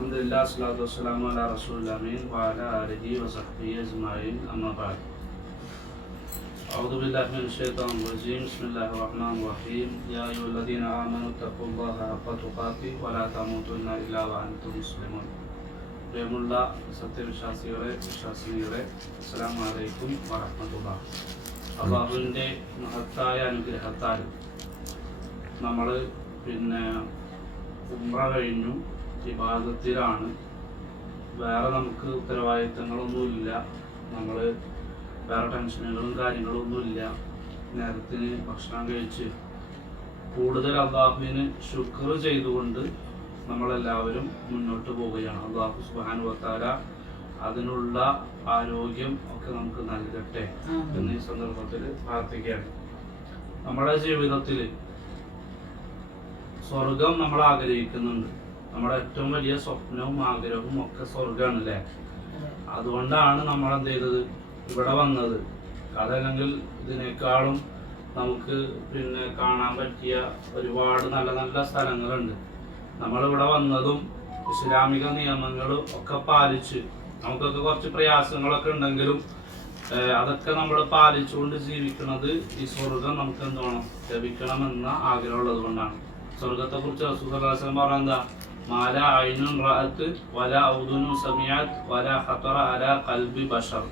الحمد لله والصلاة والسلام على رسول الأمين وعلى آله وصحبه أجمعين أما بعد أعوذ بالله من الشيطان الرجيم بسم الله الرحمن الرحيم يا أيها الذين آمنوا اتقوا الله حق تقاته ولا تموتن إلا وأنتم مسلمون പ്രിയമുള്ള സത്യവിശ്വാസികളെ വിശ്വാസിനികളെ അസ്സലാമു അലൈക്കും വറഹ്മത്തുള്ള അള്ളാഹുവിൻ്റെ മഹത്തായ അനുഗ്രഹത്താൽ നമ്മൾ പിന്നെ ഉംറ കഴിഞ്ഞു വിഭാഗത്തിലാണ് വേറെ നമുക്ക് ഉത്തരവാദിത്തങ്ങളൊന്നുമില്ല. നമ്മൾ വേറെ ടെൻഷനുകളും കാര്യങ്ങളും ഒന്നുമില്ല നേരത്തിന് ഭക്ഷണം കഴിച്ച്. കൂടുതൽ അള്ളാഹുവിന് ശുക്ർ ചെയ്തുകൊണ്ട് നമ്മളെല്ലാവരും മുന്നോട്ട് പോവുകയാണ്. അള്ളാഹു സുബാനു വത്താര അതിനുള്ള ആരോഗ്യം ഒക്കെ നമുക്ക് നൽകട്ടെ എന്ന് ഈ സന്ദർഭത്തിൽ പ്രാർത്ഥിക്കുകയാണ്. നമ്മുടെ ജീവിതത്തിൽ സ്വർഗം നമ്മൾ ആഗ്രഹിക്കുന്നുണ്ട് നമ്മുടെ ഏറ്റവും വലിയ സ്വപ്നവും ആഗ്രഹവും ഒക്കെ സ്വർഗമാണ് അല്ലേ അതുകൊണ്ടാണ് നമ്മൾ എന്ത് ചെയ്തത് ഇവിടെ വന്നത്. അതല്ലെങ്കിൽ ഇതിനേക്കാളും നമുക്ക് പിന്നെ കാണാൻ പറ്റിയ ഒരുപാട് നല്ല നല്ല സ്ഥലങ്ങളുണ്ട്. നമ്മളിവിടെ വന്നതും ഇസ്ലാമിക നിയമങ്ങളും ഒക്കെ പാലിച്ച് നമുക്കൊക്കെ കുറച്ച് പ്രയാസങ്ങളൊക്കെ ഉണ്ടെങ്കിലും അതൊക്കെ നമ്മൾ പാലിച്ചുകൊണ്ട് ജീവിക്കുന്നത് ഈ സ്വർഗം നമുക്ക് എന്ത് വേണം? ലഭിക്കണമെന്ന ആഗ്രഹമുള്ളത് കൊണ്ടാണ്. സ്വർഗത്തെ കുറിച്ച് റസൂലുള്ളാഹി പറഞ്ഞ എന്താ? മാല ഐനുൻ റഅത്ത് വല ഔദുനു സമിയാത്ത് വല ഖത്റ അല ഖൽബി ബഷർ.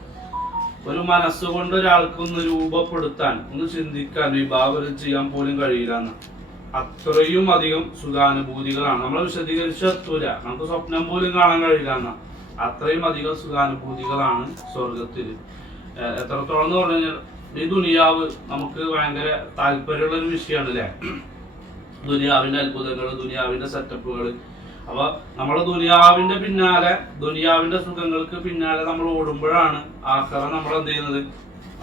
ഒരു മനസ്സുകൊണ്ട് ഒരാൾക്ക് ഒന്ന് രൂപപ്പെടുത്താൻ ഒന്ന് ചിന്തിക്കാൻ വിഭാവനം ചെയ്യാൻ പോലും കഴിയില്ല അത്രയും അധികം സുഖാനുഭൂതികളാണ്. നമ്മൾ വിശദീകരിച്ച് എത്തൂല നമുക്ക് സ്വപ്നം പോലും കാണാൻ കഴിയില്ല എന്ന അത്രയും അധികം സുഖാനുഭൂതികളാണ് സ്വർഗത്തിൽ എത്രത്തോളം എന്ന് പറഞ്ഞു കഴിഞ്ഞാൽ ഈ ദുനിയാവ് നമുക്ക് ഭയങ്കര താല്പര്യമുള്ള ഒരു വിഷയമാണ് അല്ലേ ദുനിയാവിന്റെ അത്ഭുതങ്ങൾ ദുനിയാവിന്റെ സെറ്റപ്പുകൾ അപ്പൊ നമ്മൾ ദുനിയാവിന്റെ പിന്നാലെ ദുനിയാവിന്റെ സുഖങ്ങൾക്ക് പിന്നാലെ നമ്മൾ ഓടുമ്പോഴാണ് ആഖറ നമ്മൾ എന്ത് ചെയ്യുന്നത്?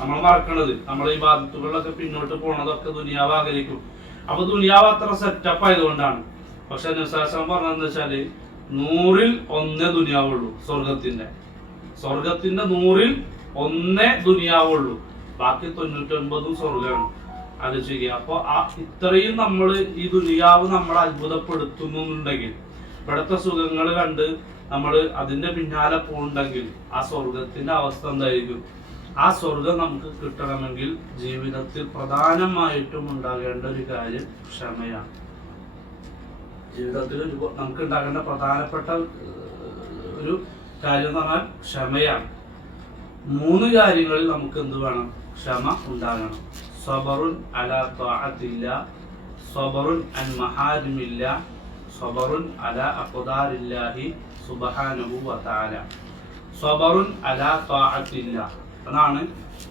നമ്മൾ മറക്കണത്. നമ്മൾ ഈ ബാധിത്തുകളിലൊക്കെ പിന്നോട്ട് പോണതൊക്കെ ദുനിയാവ് ആഗ്രഹിക്കും. അപ്പൊ ദുനിയാവ് അത്ര സെറ്റപ്പ് ആയതുകൊണ്ടാണ്. പക്ഷെ നിസാസം പറഞ്ഞതെന്ന് വെച്ചാൽ നൂറിൽ ഒന്നേ ദുനിയാവുള്ളൂ സ്വർഗത്തിന്റെ സ്വർഗത്തിന്റെ നൂറിൽ ഒന്നേ ദുനിയാവുള്ളൂ. ബാക്കി തൊണ്ണൂറ്റൊൻപതും സ്വർഗമാണ് ആലോചിക്കുക അപ്പൊ ആ ഇത്രയും നമ്മൾ ഈ ദുനിയാവ് നമ്മൾ അത്ഭുതപ്പെടുത്തുന്നുണ്ടെങ്കിൽ ഇവിടുത്തെ സുഖങ്ങൾ കണ്ട് നമ്മൾ അതിന്റെ പിന്നാലെ പോകുന്നുണ്ടെങ്കിൽ ആ സ്വർഗത്തിന്റെ അവസ്ഥ എന്തായിരിക്കും? ആ സ്വർഗം നമുക്ക് കിട്ടണമെങ്കിൽ ജീവിതത്തിൽ പ്രധാനമായിട്ടും ഉണ്ടാകേണ്ട ഒരു കാര്യം ക്ഷമയാണ്. ജീവിതത്തിൽ ഒരു നമുക്ക് ഉണ്ടാകേണ്ട പ്രധാനപ്പെട്ട ഒരു കാര്യം എന്ന് പറഞ്ഞാൽ ക്ഷമയാണ്. മൂന്ന് കാര്യങ്ങളിൽ നമുക്ക് എന്ത് വേണം? ക്ഷമ ഉണ്ടാകണം. സ്വബറുൻ അല ത്വാഅത്തില്ല സ്വബറുൻ അൻ മഹാരിമില്ല സബറുൻ അല അഖ്ദാരില്ലാഹി സുബ്ഹാനഹു വ തആല സബറുൻ അല ത്വാഅത്തില്ല അതാണ്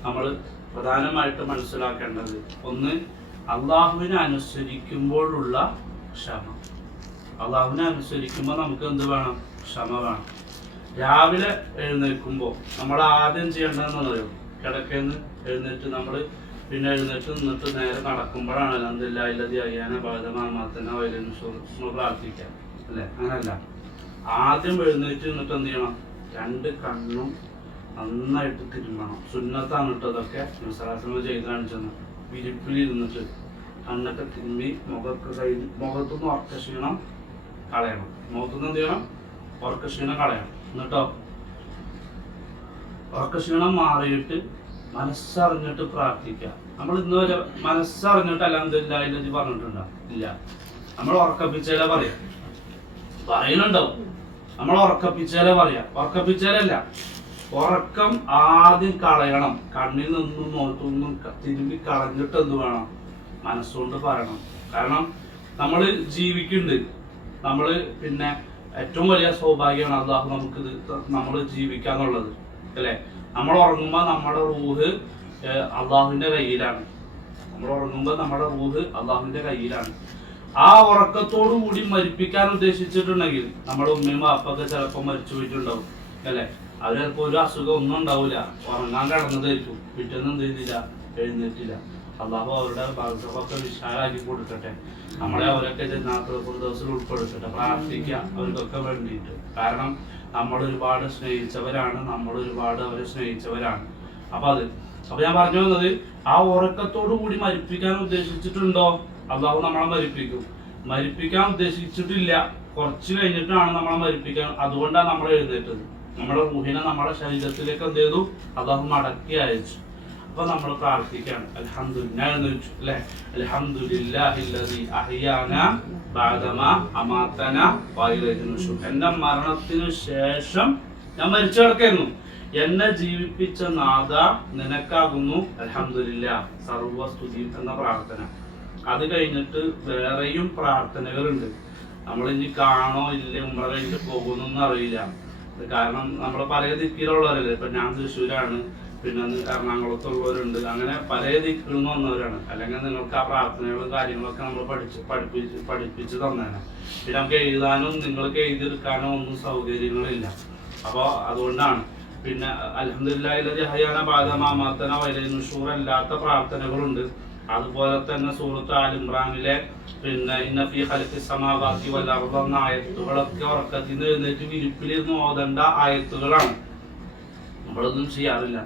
നമ്മൾ പ്രധാനമായിട്ട് മനസ്സിലാക്കേണ്ടത്. ഒന്ന് അള്ളാഹുവിനെ അനുസരിക്കുമ്പോഴുള്ള ക്ഷമ. അള്ളാഹുവിനെ അനുസരിക്കുമ്പോൾ നമുക്ക് എന്ത് വേണം? ക്ഷമ വേണം. രാവിലെ എഴുന്നേൽക്കുമ്പോൾ നമ്മൾ ആദ്യം ചെയ്യേണ്ടതെന്ന് പറയും കിടക്കേന്ന് എഴുന്നേറ്റ് നമ്മൾ പിന്നെ എഴുന്നേറ്റ് നിന്നിട്ട് നേരെ നടക്കുമ്പോഴാണ് അലഹദില്ല ഇല്ലതി അയ്യാന ബാധമാമാത്തന വയലിന് നമ്മൾ പ്രാർത്ഥിക്കാം അല്ലേ? അങ്ങനല്ല. ആദ്യം എഴുന്നേറ്റ് നിന്നിട്ട് എന്ത് ചെയ്യണം? രണ്ട് കണ്ണും നന്നായിട്ട് തിരുമണം സുന്നത്താണ് ഇട്ടതൊക്കെ നിസ്സാസങ്ങൾ ചെയ്ത് കാണിച്ചെന്ന്. വിരിപ്പിലിരുന്നിട്ട് കണ്ണൊക്കെ തിരുമ്പി മുഖത്ത് കഴിഞ്ഞ് മുഖത്തുനിന്ന് ഉറക്ക ക്ഷീണം കളയണം. മുഖത്തുനിന്ന് എന്ത് ചെയ്യണം? ഉറക്ക ക്ഷീണം കളയണം. എന്നിട്ടോ? ഉറക്ക ക്ഷീണം മാറിയിട്ട് മനസ്സറിഞ്ഞിട്ട് പ്രാർത്ഥിക്കുക. നമ്മൾ ഇന്ന് വരെ മനസ്സറിഞ്ഞിട്ട് അലഹദില്ല ഇല്ലതി പറഞ്ഞിട്ടുണ്ടോ? ഇല്ല. നമ്മൾ ഉറക്കപ്പിച്ചേല പറയാം. പറയുന്നുണ്ടാവും. നമ്മൾ ഉറക്കപ്പിച്ചേല പറയാം. ഉറക്കപ്പിച്ചേലല്ല. ഉറക്കം ആദ്യം കളയണം. കണ്ണിൽ നിന്നും മുഖത്തുനിന്നും ക- തിരുമ്പി കളഞ്ഞിട്ട് എന്ത് വേണം? മനസ്സുകൊണ്ട് പറയണം. കാരണം നമ്മൾ ജീവിക്കുന്നുണ്ട്. നമ്മൾ പിന്നെ ഏറ്റവും വലിയ സൗഭാഗ്യമാണ് അള്ളാഹു നമുക്ക് ഇത് നമ്മൾ ജീവിക്കാന്നുള്ളത്. അല്ലേ? നമ്മൾ ഉറങ്ങുമ്പോൾ നമ്മുടെ റൂഹ് അള്ളാഹുവിന്റെ കയ്യിലാണ്. നമ്മൾ ഉറങ്ങുമ്പോൾ നമ്മുടെ റൂഹ് അള്ളാഹുവിന്റെ കയ്യിലാണ്. ആ ഉറക്കത്തോടു കൂടി മരിപ്പിക്കാൻ ഉദ്ദേശിച്ചിട്ടുണ്ടെങ്കിൽ നമ്മുടെ ഉമ്മയും അപ്പൊക്കെ ചിലപ്പോൾ മരിച്ചു പോയിട്ടുണ്ടാവും അല്ലേ? അവർ ചിലപ്പോൾ ഒരു അസുഖം ഒന്നും ഉണ്ടാവില്ല ഉറങ്ങാൻ കിടന്നതായിരിക്കും. പിറ്റേന്ന് എന്ത് ചെയ്തില്ല? എഴുന്നേറ്റില്ല. അള്ളാഹു അവരുടെ ഭാഗത്തൊക്കെ വിശാലാക്കി കൊടുക്കട്ടെ. നമ്മളെ അവരൊക്കെ ജന്നാത്തിൽ ഉൾപ്പെടുത്തട്ടെ. പ്രാർത്ഥിക്കുക അവർക്കൊക്കെ വേണ്ടിയിട്ട്. കാരണം നമ്മൾ ഒരുപാട് സ്നേഹിച്ചവരാണ് നമ്മൾ ഒരുപാട് അവരെ സ്നേഹിച്ചവരാണ്. അപ്പൊ അത്. അപ്പൊ ഞാൻ പറഞ്ഞു വന്നത് ആ ഉറക്കത്തോടു കൂടി മരിപ്പിക്കാൻ ഉദ്ദേശിച്ചിട്ടുണ്ടോ? അള്ളാഹു നമ്മളെ മരിപ്പിക്കും. മരിപ്പിക്കാൻ ഉദ്ദേശിച്ചിട്ടില്ല. കുറച്ച് കഴിഞ്ഞിട്ടാണ് നമ്മളെ മരിപ്പിക്കാൻ. അതുകൊണ്ടാണ് നമ്മൾ എഴുന്നേറ്റത്. നമ്മുടെ മുഹിനെ നമ്മുടെ ശരീരത്തിലേക്ക് എന്ത് ചെയ്തു? അള്ളാഹു മടക്കി അയച്ചു. അപ്പൊ നമ്മൾ പ്രാർത്ഥിക്കാണ്. അൽഹംദുലില്ലാ എന്റെ മരണത്തിനു ശേഷം ഞാൻ മരിച്ചു കിടക്കുന്നു. എന്നെ ജീവിപ്പിച്ച നാഥ നിനക്കാകുന്നു. അലഹമില്ല സർവസ്തുതി എന്ന പ്രാർത്ഥന. അത് കഴിഞ്ഞിട്ട് വേറെയും പ്രാർത്ഥനകളുണ്ട്. നമ്മൾ ഇനി കാണോ ഇല്ല? ഉമ്മ കഴിഞ്ഞിട്ട് പോകുന്നൊന്നും അറിയില്ല കാരണം നമ്മൾ പല ദിക്കിലുള്ളവരല്ലേ ഇപ്പൊ ഞാൻ തൃശ്ശൂരാണ്. പിന്നെ എറണാകുളത്തുള്ളവരുണ്ട്. അങ്ങനെ പല ദിക്കിൽ നിന്ന് വന്നവരാണ്. അല്ലെങ്കിൽ നിങ്ങൾക്ക് ആ പ്രാർത്ഥനകളും കാര്യങ്ങളൊക്കെ നമ്മൾ പഠിച്ച് പഠിപ്പിച്ച് പഠിപ്പിച്ച് തന്നേനെ. പിന്നെ നമുക്ക് എഴുതാനും നിങ്ങൾക്ക് എഴുതിയെടുക്കാനോ ഒന്നും സൗകര്യങ്ങളില്ല. അപ്പോൾ അതുകൊണ്ടാണ്. പിന്നെ അലഹദില്ലാ ഹയാന ബാധമാമാത്തന വൈലൈ നുഷൂർ അല്ലാത്ത പ്രാർത്ഥനകളുണ്ട്. അതുപോലെ തന്നെ സൂറത്ത് ആലിമ്രാനിലെ പിന്നെ ഇന്നഫി ഹലത്തി സമാവാത്തി വല്ലർദ എന്ന ആയത്തുകളൊക്കെ ഉറക്കത്തിൽ നിന്ന് എഴുന്നേറ്റ് വിരിപ്പിലിരുന്ന് ഓതേണ്ട ആയത്തുകളാണ്. നമ്മളൊന്നും ചെയ്യാറില്ല.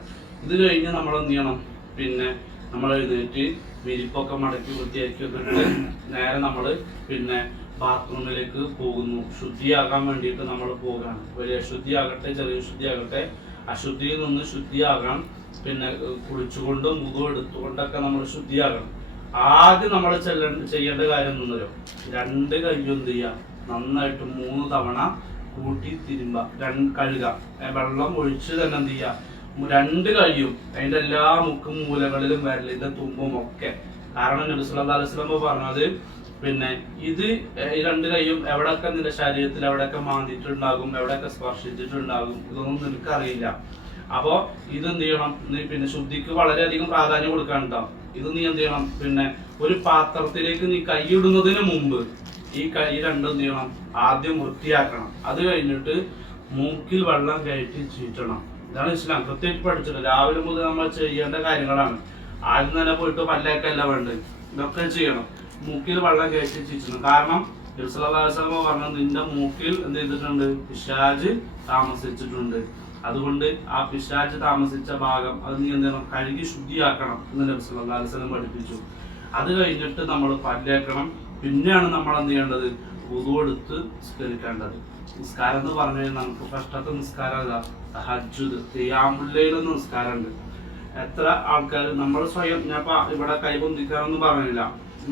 ഇത് കഴിഞ്ഞ് നമ്മൾ എന്ത് ചെയ്യണം? പിന്നെ നമ്മൾ എഴുന്നേറ്റ് വിരിപ്പൊക്കെ മടക്കി വൃത്തിയാക്കി വെച്ചിട്ട് നേരെ നമ്മൾ പിന്നെ ബാത്റൂമിലേക്ക് പോകുന്നു. ശുദ്ധിയാകാൻ വേണ്ടിയിട്ട് നമ്മൾ പോകുകയാണ് വലിയ ശുദ്ധിയാകട്ടെ ചെറിയ ശുദ്ധിയാകട്ടെ. അശുദ്ധിയിൽ നിന്ന് ശുദ്ധിയാകാൻ പിന്നെ കുളിച്ചുകൊണ്ടും മുഖം എടുത്തുകൊണ്ടൊക്കെ നമ്മൾ ശുദ്ധിയാകണം. ആദ്യം നമ്മൾ ചെല്ലേണ്ട ചെയ്യേണ്ട കാര്യം എന്നല്ലോ രണ്ട് എന്ത് ചെയ്യുക? നന്നായിട്ട് മൂന്ന് തവണ കൂട്ടി തിരുമ്പ രണ്ട് കഴുക വെള്ളം ഒഴിച്ച് തന്നെ എന്ത് ചെയ്യുക? രണ്ട് കഴിയും. അതിന്റെ എല്ലാ മുക്കും മൂലകളിലും വരലിന്റെ തുമ്പും ഒക്കെ. കാരണം നബി സല്ലല്ലാഹു അലൈഹി വസല്ലം പറഞ്ഞത് പിന്നെ ഇത് ഈ രണ്ട് കൈയും എവിടെയൊക്കെ നിന്റെ ശരീരത്തിൽ എവിടെയൊക്കെ മാന്തിയിട്ടുണ്ടാകും എവിടെയൊക്കെ സ്പർശിച്ചിട്ടുണ്ടാകും ഇതൊന്നും നിനക്കറിയില്ല. അപ്പോ ഇത് എന്ത് ചെയ്യണം? നീ പിന്നെ ശുദ്ധിക്ക് വളരെയധികം പ്രാധാന്യം കൊടുക്കാനുണ്ടാവും ഇത് നീ എന്ത് ചെയ്യണം? പിന്നെ ഒരു പാത്രത്തിലേക്ക് നീ കൈയിടുന്നതിന് മുമ്പ് ഈ കൈ രണ്ടും എന്ത് ചെയ്യണം? ആദ്യം വൃത്തിയാക്കണം. അത് കഴിഞ്ഞിട്ട് മൂക്കിൽ വെള്ളം കയറ്റി ചീറ്റണം. ഇതാണ് ഇസ്ലാം. കൃത്യമായിട്ട് പഠിച്ചിട്ട് രാവിലെ മുതൽ നമ്മൾ ചെയ്യേണ്ട കാര്യങ്ങളാണ്. ആദ്യം തന്നെ പോയിട്ട് പല്ലേക്കല്ല വേണ്ടത് ഇതൊക്കെ ചെയ്യണം. മൂക്കിൽ വെള്ളം കയറ്റി ചീറ്റണം കാരണം ഇർസലാസ്ലമ പറഞ്ഞത് നിന്റെ മൂക്കിൽ എന്ത് ചെയ്തിട്ടുണ്ട്? പിശാജ് താമസിച്ചിട്ടുണ്ട്. അതുകൊണ്ട് ആ പിശാജ് താമസിച്ച ഭാഗം അത് നീ എന്ത് ചെയ്യണം? കഴുകി ശുദ്ധിയാക്കണം എന്ന് നബി സല്ലല്ലാഹു പഠിപ്പിച്ചു. അത് കഴിഞ്ഞിട്ട് നമ്മൾ പല്ലേക്കണം. പിന്നെയാണ് നമ്മൾ എന്ത് ചെയ്യേണ്ടത്? വുദു എടുത്ത് നിസ്കരിക്കേണ്ടത്. നിസ്കാരം എന്ന് പറഞ്ഞു കഴിഞ്ഞാൽ നമുക്ക് ഫസ്റ്റത്തെ നിസ്കാരം തഹജ്ജുദ്. ഖിയാമുല്ലൈൽ നിസ്കാരമുണ്ട്. എത്ര ആൾക്കാർ നമ്മൾ സ്വയം ഞാൻ ഇവിടെ കൈബന്ധിക്കാനൊന്നും പറഞ്ഞില്ല.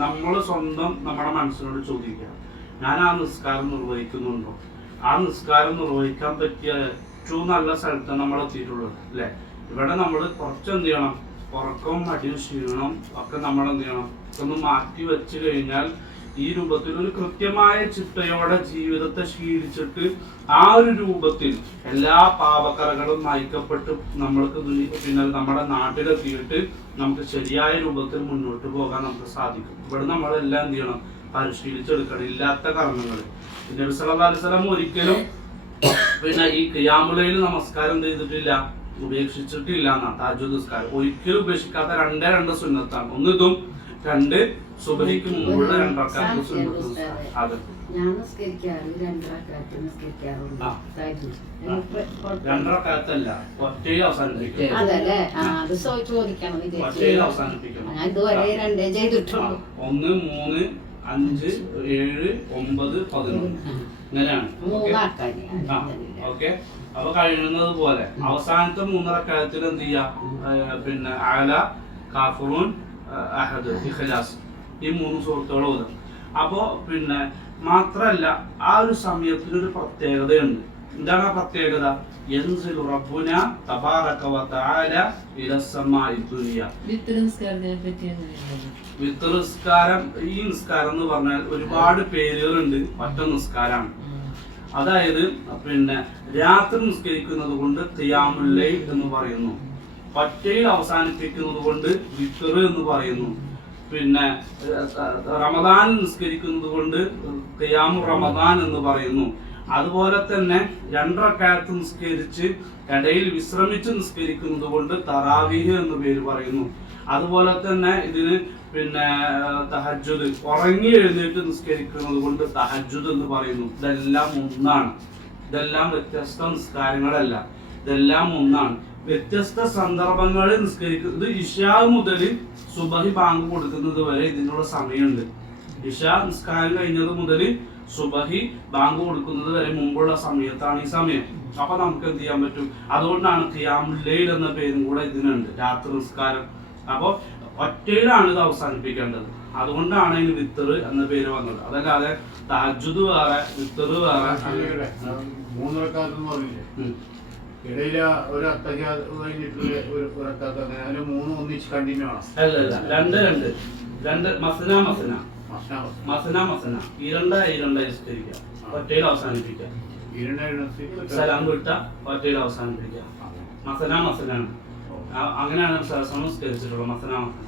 നമ്മൾ സ്വന്തം നമ്മുടെ മനസ്സിനോട് ചോദിക്കുക. ഞാൻ ആ നിസ്കാരം നിർവഹിക്കുന്നുണ്ടോ? ആ നിസ്കാരം നിർവഹിക്കാൻ പറ്റിയ ഏറ്റവും നല്ല സ്ഥലത്താണ് നമ്മൾ എത്തിയിട്ടുള്ളത് അല്ലേ? ഇവിടെ നമ്മൾ കുറച്ച് എന്ത് ചെയ്യണം? ഉറക്കവും മടിയും ക്ഷീണം ഒക്കെ നമ്മൾ എന്ത് ചെയ്യണം? ഒന്ന് മാറ്റി വെച്ച് കഴിഞ്ഞാൽ ഈ രൂപത്തിൽ ഒരു കൃത്യമായ ചിട്ടയോടെ ജീവിതത്തെ ശീലിച്ചിട്ട് ആ ഒരു രൂപത്തിൽ എല്ലാ പാപക്കറകളും നയിക്കപ്പെട്ട് നമ്മൾക്ക് പിന്നെ നമ്മുടെ നാട്ടിലെത്തിയിട്ട് നമുക്ക് ശരിയായ രൂപത്തിൽ മുന്നോട്ട് പോകാൻ നമുക്ക് സാധിക്കും. ഇവിടെ നമ്മളെല്ലാം എന്ത് ചെയ്യണം? പരിശീലിച്ചെടുക്കണം. ഇല്ലാത്ത കർമ്മങ്ങൾ. പിന്നെ വസല്ലം ഒരിക്കലും പിന്നെ ഈ ക്രിയാമുലയിൽ നമസ്കാരം ചെയ്തിട്ടില്ല? ഉപേക്ഷിച്ചിട്ടില്ല എന്നാ താജു നിസ്കാരം ഒരിക്കലും ഉപേക്ഷിക്കാത്ത രണ്ടേ രണ്ട് സുന്നത്താണ്. ഒന്ന് ഇതും രണ്ട് സുബഹിക്ക് സുന്നത്ത്. അത് ഞാൻ നിസ്കരിക്കാറ് നിസ്കരിക്കാറുണ്ട്. ഒറ്റയിൽ അവസാനിപ്പിക്കും. അതല്ലേ? അത് ചോദിക്കണം ഒറ്റയിൽ വിചാരിച്ചു അവസാനിപ്പിക്കണം. ഞാൻ ഇതുവരെ രണ്ടേ ആ, ചെയ്തിട്ടുള്ളൂ ഒന്ന് മൂന്ന് അഞ്ച് ഏഴ് ഒമ്പത് പതിനൊന്ന്. ഇങ്ങനെയാണ്. ഓക്കേ? അപ്പൊ കഴിയുന്നത് പോലെ അവസാനത്തെ മൂന്നറക്കാലത്തിൽ എന്ത് ചെയ്യാ പിന്നെ ആല കാഫറൂൻ അഹദ് ഇഖ്ലാസ്. ഈ മൂന്ന് സുഹൃത്തുക്കളും ഓതും അപ്പോ പിന്നെ മാത്രമല്ല ആ ഒരു സമയത്തിനൊരു പ്രത്യേകതയുണ്ട്. എന്താണ് ആ പ്രത്യേകത? യൻസിലു റബ്ബുന തബാറക വ തആല ഇല സമാഇ ദുനിയ. വിത്ത് നിസ്കാരത്തിനെ പറ്റി എങ്ങനെയുള്ളത് വിത്ത് നിസ്കാരം ഈ നിസ്കാരം എന്ന് പറഞ്ഞാൽ ഒരുപാട് പേരുകളുണ്ട്. ഒറ്റ നിസ്കാരമാണ് അതായത് പിന്നെ രാത്രി നിസ്കരിക്കുന്നത് കൊണ്ട് തിയാമുല്ലൈ എന്ന് പറയുന്നു. പറ്റയിൽ അവസാനിപ്പിക്കുന്നത് കൊണ്ട് വിത്തർ എന്ന് പറയുന്നു. പിന്നെ റമദാൻ നിസ്കരിക്കുന്നത് കൊണ്ട് തിയാമു റമദാൻ എന്ന് പറയുന്നു. അതുപോലെ തന്നെ രണ്ടരക്കാലത്ത് നിസ്കരിച്ച് ഇടയിൽ വിശ്രമിച്ച് നിസ്കരിക്കുന്നത് കൊണ്ട് തറാവീഹ് എന്ന് പേര് പറയുന്നു. അതുപോലെ തന്നെ ഇതിന് പിന്നെ തഹജുദ് ഉറങ്ങി എഴുന്നേറ്റ് നിസ്കരിക്കുന്നത് കൊണ്ട് തഹജുദ് എന്ന് പറയുന്നു. ഇതെല്ലാം ഒന്നാണ്. ഇതെല്ലാം വ്യത്യസ്ത നിസ്കാരങ്ങളല്ല. ഇതെല്ലാം ഒന്നാണ്. വ്യത്യസ്ത സന്ദർഭങ്ങളിൽ നിസ്കരിക്കുന്നത് ഇഷാ മുതൽ സുബഹി ബാങ്ക് കൊടുക്കുന്നത് വരെ ഇതിനുള്ള സമയമുണ്ട്. ഇഷ നിസ്കാരം കഴിഞ്ഞത് മുതൽ സുബഹി ബാങ്ക് കൊടുക്കുന്നത് വരെ മുമ്പുള്ള സമയത്താണ് ഈ സമയം. അപ്പൊ നമുക്ക് എന്ത് ചെയ്യാൻ പറ്റും? അതുകൊണ്ടാണ് ഖിയാമുല്ലയിൽ എന്ന പേരും കൂടെ ഇതിനുണ്ട് രാത്രി നിസ്കാരം. അപ്പോൾ ഒറ്റയിലാണ് ഇത് അവസാനിപ്പിക്കേണ്ടത്. അതുകൊണ്ടാണ് ഇതിന് വിത്തർ എന്ന പേര് വന്നത്. അതല്ലാതെ താജുദ് വേറെ വിത്തറ് വേറെ. അങ്ങനെയല്ലേ? മൂന്ന് പറഞ്ഞില്ലേ? ഉം. ഇടയില ഒരു അത്തഹ്യാദ് കഴിഞ്ഞിട്ടുള്ള ഒരു റക്കാത്ത് അങ്ങനെ അതിന് മൂന്ന് ഒന്നിച്ച് കണ്ടിന്യൂ ആണ് അല്ലല്ല അല്ല. രണ്ട് രണ്ട്. രണ്ട് മസന മസന. മസ്നാ മസ്നാ. മസന മസന. ഇരണ്ട ഇരണ്ട വിസ്തരിക്കുക ഒറ്റയിൽ അവസാനിപ്പിക്കുക ഇരുണ്ട ഇടത്ത് സലാം വിട്ട ഒറ്റയിൽ അവസാനിപ്പിക്കുക മസന മസനാണ്. ആ- അങ്ങനെയാണ് സംസ്കരിച്ചിട്ടുള്ളത് മസന മസന.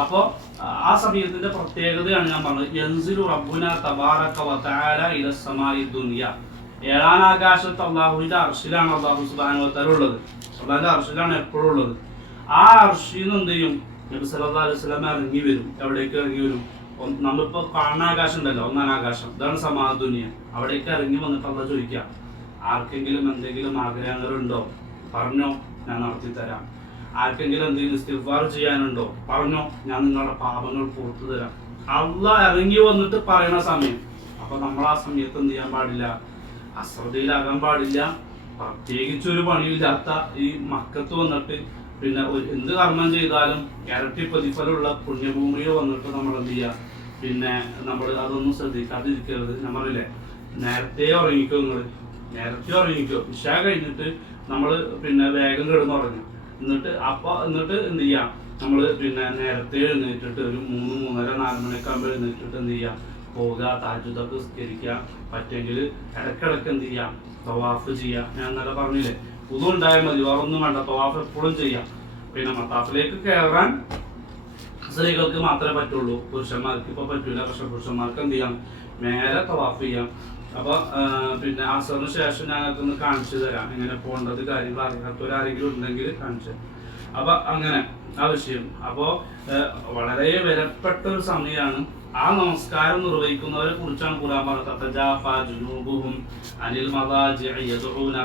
അപ്പോ ആ- ആ സമയത്തിന്റെ പ്രത്യേകതയാണ് ഞാൻ പറഞ്ഞത്. യൻസിലു റബ്ബുന തബാറക വതആല ഇല സമായി ദുനിയ. ഏഴാം ആകാശത്ത് അള്ളാഹുവിന്റെ അർഷിലാണ് അള്ളാഹു സുബ്ഹാനഹു തരുള്ളത് അള്ളാഹിന്റെ അർഷിലാണ് എപ്പോഴും ഉള്ളത്. ആ അർഷിൽ നിന്ന് എന്ത് ചെയ്യും? നബി സല്ലല്ലാഹു അലൈഹി വസല്ലം ഇറങ്ങി വരും. എവിടേക്ക് ഇറങ്ങി വരും. നമ്മളിപ്പോ കാണാകാശം ഉണ്ടല്ലോ ഒന്നാം ആകാശം ഇതാണ് സമാധുനിയ അവിടേക്ക് ഇറങ്ങി വന്നിട്ട് അള്ളാഹ് ചോദിക്കുക ആർക്കെങ്കിലും എന്തെങ്കിലും ആഗ്രഹങ്ങളുണ്ടോ? പറഞ്ഞോ ഞാൻ നടത്തി തരാം. ആർക്കെങ്കിലും എന്തെങ്കിലും സ്ഥിവാർ ചെയ്യാനുണ്ടോ? പറഞ്ഞോ ഞാൻ നിങ്ങളുടെ പാപങ്ങൾ പുറത്തു തരാം. അള്ള ഇറങ്ങി വന്നിട്ട് പറയുന്ന സമയം. അപ്പൊ നമ്മൾ ആ സമയത്ത് എന്ത് ചെയ്യാൻ പാടില്ല? അശ്രദ്ധയിലാകാൻ പാടില്ല. പ്രത്യേകിച്ച് ഒരു പണിയില്ലാത്ത ഈ മക്കത്ത് വന്നിട്ട് പിന്നെ എന്ത് കർമ്മം ചെയ്താലും ഇരട്ടി പ്രതിഫലമുള്ള പുണ്യഭൂമിയിൽ വന്നിട്ട് നമ്മൾ എന്ത് ചെയ്യുക പിന്നെ നമ്മൾ അതൊന്നും ശ്രദ്ധിക്കാതിരിക്കരുത്. ഞാൻ പറയില്ലേ നേരത്തെ ഉറങ്ങിക്കോ നിങ്ങൾ നേരത്തെ ഉറങ്ങിക്കോ. ഇഷ കഴിഞ്ഞിട്ട് നമ്മൾ പിന്നെ വേഗം കിടന്ന് ഉറങ്ങും എന്നിട്ട് അപ്പൊ എന്നിട്ട് എന്ത് ചെയ്യാം? നമ്മൾ പിന്നെ നേരത്തെ എഴുന്നേറ്റിട്ട് ഒരു മൂന്ന് മൂന്നര നാല് മണിയൊക്കെ ആകുമ്പോൾ എഴുന്നേറ്റിട്ട് എന്ത് ചെയ്യാം? പോവുക താജുദൊക്കെ സ്കരിക്കുക പറ്റുമെങ്കിൽ ഇടക്കിടക്ക് എന്ത് ചെയ്യാം തവാഫ് ചെയ്യാം ഞാൻ ഇന്നലെ പറഞ്ഞില്ലേ പുതു ഉണ്ടായാൽ മതി വേറൊന്നും വേണ്ട തവാഫ് എപ്പോഴും ചെയ്യാം പിന്നെ മത്താഫിലേക്ക് കയറാൻ സ്ത്രീകൾക്ക് മാത്രമേ പറ്റുള്ളൂ പുരുഷന്മാർക്ക് ഇപ്പൊ പറ്റൂല പക്ഷെ പുരുഷന്മാർക്ക് എന്ത് ചെയ്യാം മേലെ തവാഫ് ചെയ്യാം. അപ്പൊ പിന്നെ അസറിന് ശേഷം അതൊന്ന് കാണിച്ചു തരാം എങ്ങനെ പോകേണ്ടത് കാര്യങ്ങൾ അറിയാത്തവരാരെങ്കിലും ഉണ്ടെങ്കിൽ കാണിച്ചു തരാം. അപ്പൊ അങ്ങനെ ആ വിഷയം. അപ്പോ വളരെ വിലപ്പെട്ട ഒരു സമയമാണ് ആ നമസ്കാരം നിർവഹിക്കുന്നവരെ കുറിച്ചാണ് ഖുർആൻ പറഞ്ഞത്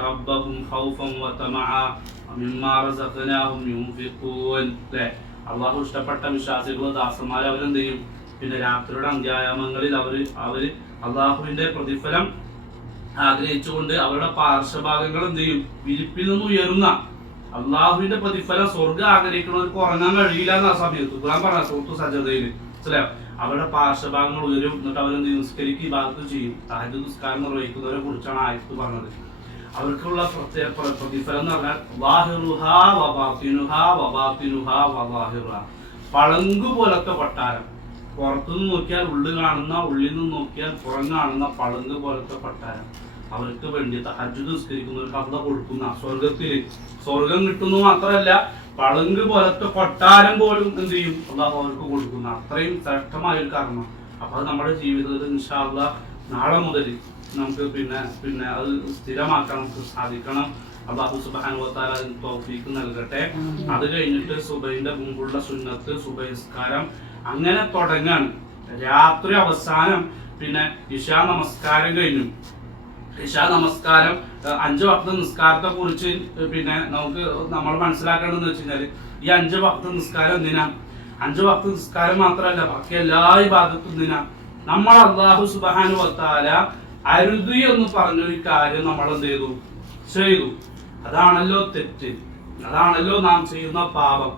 റബ്ബഹും വതമഅ റസഖനാഹും? അള്ളാഹു ഇഷ്ടപ്പെട്ട വിശ്വാസികളും ദാസന്മാർ അവരെന്ത് ചെയ്യും പിന്നെ രാത്രിയുടെ അന്ത്യായാമങ്ങളിൽ അവർ അവർ അള്ളാഹുവിന്റെ പ്രതിഫലം ആഗ്രഹിച്ചുകൊണ്ട് അവരുടെ പാർശ്വഭാഗങ്ങൾ എന്ത് ചെയ്യും വിരിപ്പിൽ നിന്ന് ഉയരുന്ന അള്ളാഹുവിന്റെ പ്രതിഫലം സ്വർഗം ആഗ്രഹിക്കുന്നവർക്ക് ഉറങ്ങാൻ കഴിയില്ല എന്ന സമയത്ത് ഖുർആൻ പറഞ്ഞ സുഹൃത്തു സജ്ജതയിൽ മനസ്സിലായോ? അവരുടെ പാർശ്വഭാഗങ്ങൾ ഉയരും. എന്നിട്ട് അവരെന്ത് നിസ്കരിക്കും ഈ ഭാഗത്ത് ചെയ്യും. താജ് നിസ്കാരം നിർവഹിക്കുന്നവരെ കുറിച്ചാണ് ആയത്ത് പറഞ്ഞത്. അവർക്കുള്ള പ്രത്യേക പ്ര- പ്രതിഫലം എന്ന് പറഞ്ഞാൽ വാഹിറുഹ വബാത്തിനുഹ വബാത്തിനുഹ വബാഹിറുഹ. പളങ്കു പോലത്തെ കൊട്ടാരം പുറത്തുനിന്ന് നോക്കിയാൽ ഉള്ളു കാണുന്ന ഉള്ളിൽ നിന്ന് നോക്കിയാൽ പുറം കാണുന്ന പളങ്ക് പോലത്തെ പട്ടാരം. അവർക്ക് വേണ്ടി തഹജ്ജുദ് നിസ്കരിക്കുന്നവർക്ക് അവിടെ കൊടുക്കുന്ന സ്വർഗത്തിൽ സ്വർഗം കിട്ടുന്നു മാത്രമല്ല പളങ്ക് പോലത്തെ കൊട്ടാരം പോലും എന്ത് ചെയ്യും? അള്ളാഹു അവർക്ക് കൊടുക്കുന്ന. അത്രയും ശ്രേഷ്ഠമായ ഒരു കർമ്മം. അപ്പൊ അത് നമ്മുടെ ജീവിതത്തിൽ ഇൻഷാല്ല നാളെ മുതൽ നമുക്ക് പിന്നെ പിന്നെ അത് സ്ഥിരമാക്കാൻ നമുക്ക് സാധിക്കണം. അള്ളാഹു സുബാനുവത്താൽ അതിന് തോഫീക്ക് നൽകട്ടെ. അത് കഴിഞ്ഞിട്ട് സുബൈന്റെ മുമ്പുള്ള സുന്നത്ത് സുബൈസ്കാരം അങ്ങനെ തുടങ്ങാണ്. രാത്രി അവസാനം പിന്നെ ഇഷാ നമസ്കാരം കഴിഞ്ഞു. ഇഷാ നമസ്കാരം. അഞ്ച് വക്ത നിസ്കാരത്തെ കുറിച്ച് പിന്നെ നമുക്ക് നമ്മൾ മനസ്സിലാക്കേണ്ടതെന്ന് വെച്ച് കഴിഞ്ഞാൽ ഈ അഞ്ച് വക്ത നിസ്കാരം എന്തിനാ? അഞ്ച് വക്ത നിസ്കാരം മാത്രമല്ല ബാക്കി എല്ലാ ഭാഗത്തും എന്തിനാ? നമ്മൾ അള്ളാഹു സുബാനു വത്താല അരുതി എന്ന് പറഞ്ഞൊരു കാര്യം നമ്മൾ എന്ത് ചെയ്തു? ചെയ്തു. അതാണല്ലോ തെറ്റ്. അതാണല്ലോ നാം ചെയ്യുന്ന പാപം.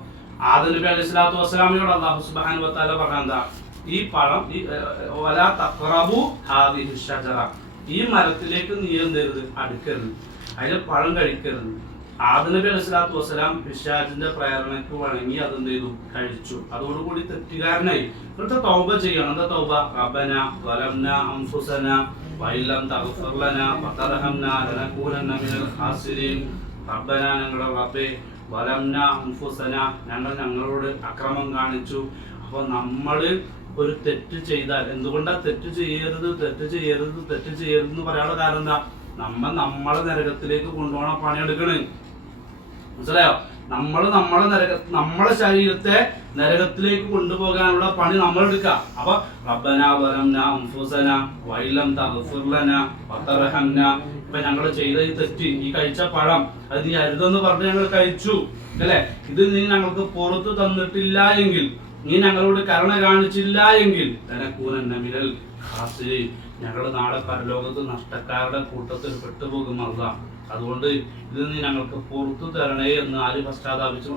ആദം നബി അലൈഹി സ്വലാത്തു വസ്സലാമിനോട് അള്ളാഹു സുബാനു വത്താല പറഞ്ഞ എന്താ? ഈ പഴം ഈ ഓല തഖറബു ഹാദിഹി ഷജറ ഈ മരത്തിലേക്ക് നീ എന്തരുത് അടുക്കരുത്. അതിലെ പഴം കഴിക്കരുത്. ആദനബി അലൈഹി സ്വലാത്തു വസ്സലാം പിശാജിന്റെ പ്രേരണയ്ക്ക് വഴങ്ങി അതെന്ത് ചെയ്തു? കഴിച്ചു. അതോടുകൂടി തെറ്റുകാരനായി. ഇവിടുത്തെ തൗബ ചെയ്യണം. എന്താ തൗബ? റബന വലംന അംഫുസന വൈലം തഗ്ഫിർ ഫതർഹംന ലനകൂനന മിനൽ ഖാസിരീൻ. റബ്ബന ഞങ്ങളുടെ റബ്ബേ വലംന അംഫുസന ഞങ്ങൾ ഞങ്ങളോട് അക്രമം കാണിച്ചു. അപ്പോൾ നമ്മൾ ഒരു തെറ്റ് ചെയ്താൽ എന്തുകൊണ്ടാ തെറ്റ് ചെയ്യരുത് തെറ്റ് ചെയ്യരുത് തെറ്റ് ചെയ്യരുത് എന്ന് പറയാനുള്ള കാരണം എന്താ? നമ്മ നമ്മളെ നരകത്തിലേക്ക് കൊണ്ടുപോകണ പണിയെടുക്കണ്. മനസ്സിലായോ? നമ്മൾ നമ്മളെ നരക നമ്മളെ ശരീരത്തെ നരകത്തിലേക്ക് കൊണ്ടുപോകാനുള്ള പണി നമ്മൾ എടുക്കുക അപ്പൊ റബ്ബന വലംന അൻഫുസന വൈലം തഗ്ഫിർ ലനാ വതർഹംന. ഇപ്പൊ ഞങ്ങൾ ചെയ്ത ഈ തെറ്റ് ഈ കഴിച്ച പഴം അത് നീ അരുതെന്ന് പറഞ്ഞ് ഞങ്ങൾ കഴിച്ചു. അല്ലെ? ഇത് നീ ഞങ്ങൾക്ക് പുറത്തു തന്നിട്ടില്ല എങ്കിൽ നീ ഞങ്ങളോട് കരുണ കാണിച്ചില്ല എങ്കിൽ ലനകൂനന്ന മിനൽ. ഞങ്ങൾ നാളെ പരലോകത്ത് നഷ്ടക്കാരുടെ കൂട്ടത്തിൽ പെട്ടുപോകും അല്ല അതുകൊണ്ട് ഇതിൽ നിന്ന് ഞങ്ങൾക്ക് പുറത്തു തരണേ എന്ന് ആര് പശ്ചാത്താപിച്ചു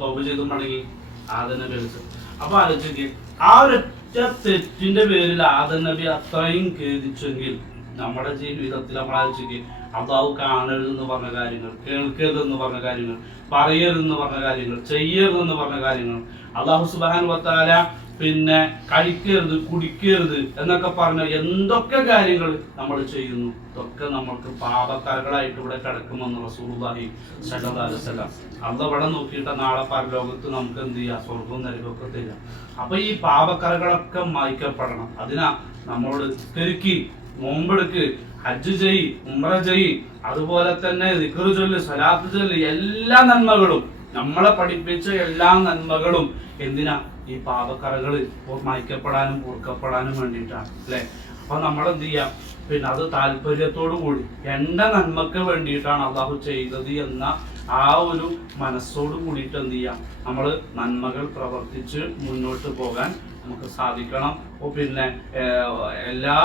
തോപ ചെയ്തു മടങ്ങി ആദന നബി അപ്പൊ ആലോചിക്ക് ആ ഒരൊറ്റ തെറ്റിന്റെ പേരിൽ ആദൻ നബി അത്രയും ഖേദിച്ചെങ്കിൽ നമ്മുടെ ജീവിതത്തിൽ നമ്മൾ ആലോചിക്ക് അള്ളാഹു കാണരുതെന്ന് പറഞ്ഞ കാര്യങ്ങൾ കേൾക്കരുതെന്ന് പറഞ്ഞ കാര്യങ്ങൾ പറയരുതെന്ന് പറഞ്ഞ കാര്യങ്ങൾ ചെയ്യരുതെന്ന് പറഞ്ഞ കാര്യങ്ങൾ അള്ളാഹു സുബാൻ വത്താല പിന്നെ കഴിക്കരുത് കുടിക്കരുത് എന്നൊക്കെ പറഞ്ഞ എന്തൊക്കെ കാര്യങ്ങൾ നമ്മൾ ചെയ്യുന്നു. ഇതൊക്കെ നമ്മൾക്ക് പാപക്കാരകളായിട്ട് ഇവിടെ കിടക്കുമെന്ന് റസൂർബാഹി സ്വല്ലല്ലാഹു അത് ഇവിടെ നോക്കിയിട്ട് നാളെ പരലോകത്ത് നമുക്ക് എന്ത് ചെയ്യാം? സ്വർഗവും നരകമൊക്കെ തരാം. അപ്പൊ ഈ പാപക്കറകളൊക്കെ മായ്ക്കപ്പെടണം. അതിനാ നമ്മളോട് തെരുക്കി നോമ്പെടുക്ക് ഹജ്ജ് ചെയ് ഉമ്ര ചെയ് അതുപോലെ തന്നെ നിക്കറു ചൊല്ല് സലാത്ത് ചൊല്ല് എല്ലാ നന്മകളും നമ്മളെ പഠിപ്പിച്ച എല്ലാ നന്മകളും എന്തിനാ? ഈ പാപക്കറകൾ മായ്ക്കപ്പെടാനും പൊറുക്കപ്പെടാനും വേണ്ടിയിട്ടാണ് അല്ലെ? അപ്പൊ നമ്മൾ എന്ത് ചെയ്യാം? പിന്നെ അത് താല്പര്യത്തോടു കൂടി എന്റെ നന്മക്ക് വേണ്ടിയിട്ടാണ് അള്ളാഹു ചെയ്തത് എന്ന ആ ഒരു മനസ്സോട് കൂടിയിട്ട് എന്ത് ചെയ്യാം? നമ്മൾ നന്മകൾ പ്രവർത്തിച്ച് മുന്നോട്ട് പോകാൻ നമുക്ക് സാധിക്കണം. പിന്നെ എല്ലാ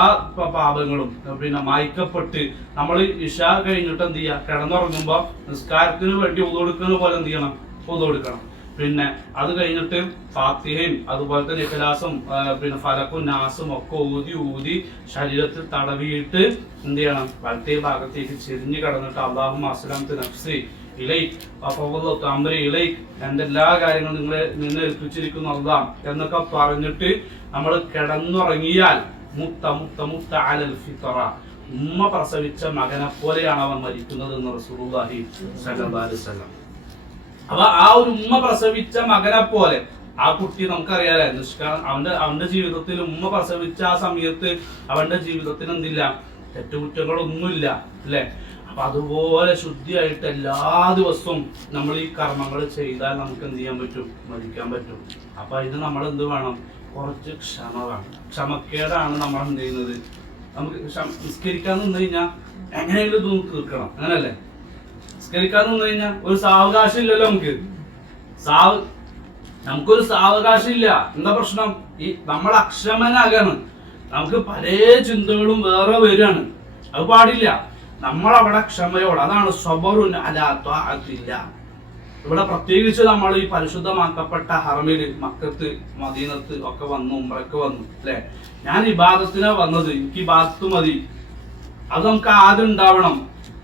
പാപങ്ങളും പിന്നെ മായ്ക്കപ്പെട്ട് നമ്മൾ ഇഷ കഴിഞ്ഞിട്ട് എന്ത് ചെയ്യുക കിടന്നുറങ്ങുമ്പോൾ നിസ്കാരത്തിന് വേണ്ടി ഒതുകൊടുക്കുന്ന പോലെ എന്ത് ചെയ്യണം? ഒതുകൊടുക്കണം പിന്നെ അത് കഴിഞ്ഞിട്ട് ഫാത്തിഹയും അതുപോലെ തന്നെ ഇഖലാസും പിന്നെ ഫലക്കും നാസും ഒക്കെ ഊതി ഊതി ശരീരത്തിൽ തടവിയിട്ട് എന്ത് ചെയ്യണം? വലത്തേ ഭാഗത്തേക്ക് ചെരിഞ്ഞ് കിടന്നിട്ട് അള്ളാഹു അസ്ലാം നഫ്സി ഇലൈക്. അപ്പൊ അംരി ഇലൈക്. എന്റെ എല്ലാ കാര്യങ്ങളും നിങ്ങളെ നിന്ന് ഏൽപ്പിച്ചിരിക്കുന്നു അള്ളാം എന്നൊക്കെ പറഞ്ഞിട്ട് നമ്മൾ കിടന്നുറങ്ങിയാൽ മുത്ത മുത്ത മുത്ത അലൽ ഫിത്തറ ഉമ്മ പ്രസവിച്ച മകനെ പോലെയാണ് അവൻ മരിക്കുന്നത് എന്ന് റസൂലുള്ളാഹി സ്വല്ലല്ലാഹു അലൈഹി വസല്ലം. അപ്പൊ ആ ഒരു ഉമ്മ പ്രസവിച്ച മകനെ പോലെ ആ കുട്ടി നമുക്കറിയാലേ നിഷ്കാരം അവന്റെ അവന്റെ ജീവിതത്തിൽ ഉമ്മ പ്രസവിച്ച ആ സമയത്ത് അവന്റെ ജീവിതത്തിന് എന്തില്ല? തെറ്റുകുറ്റങ്ങളൊന്നുമില്ല അല്ലെ? അപ്പൊ അതുപോലെ ശുദ്ധിയായിട്ട് എല്ലാ ദിവസവും നമ്മൾ ഈ കർമ്മങ്ങൾ ചെയ്താൽ നമുക്ക് എന്ത് ചെയ്യാൻ പറ്റും? മരിക്കാൻ പറ്റും. അപ്പൊ ഇത് നമ്മൾ എന്ത് വേണം? കുറച്ച് ക്ഷമ വേണം. ക്ഷമക്കേടാണ് നമ്മൾ എന്ത് ചെയ്യുന്നത്? നമുക്ക് നിസ്കരിക്കാൻ നിന്ന് കഴിഞ്ഞാൽ എങ്ങനെയെങ്കിലും ഇതൊന്ന് തീർക്കണം. അങ്ങനല്ലേ? നിസ്കരിക്കാൻ നിന്ന് കഴിഞ്ഞാൽ ഒരു സാവകാശം ഇല്ലല്ലോ നമുക്ക്. സാവ് നമുക്കൊരു സാവകാശം ഇല്ല. എന്താ പ്രശ്നം? ഈ നമ്മൾ അക്ഷമനാകാണ്. നമുക്ക് പല ചിന്തകളും വേറെ വരികയാണ്. അത് പാടില്ല. നമ്മൾ ക്ഷമയോട് അതാണ് സ്വബറുൻ അലാത്തില്ല ഇവിടെ പ്രത്യേകിച്ച് നമ്മൾ ഈ പരിശുദ്ധമാക്കപ്പെട്ട ഹറമിൽ മക്കത്ത് മദീനത്ത് ഒക്കെ വന്നു ഉമ്രക്ക് വന്നു അല്ലെ? ഞാൻ ഇബാദത്തിനാ വന്നത് എനിക്ക് ഇബാദത്ത് മതി. അത് നമുക്ക് ആദ്യം ഉണ്ടാവണം.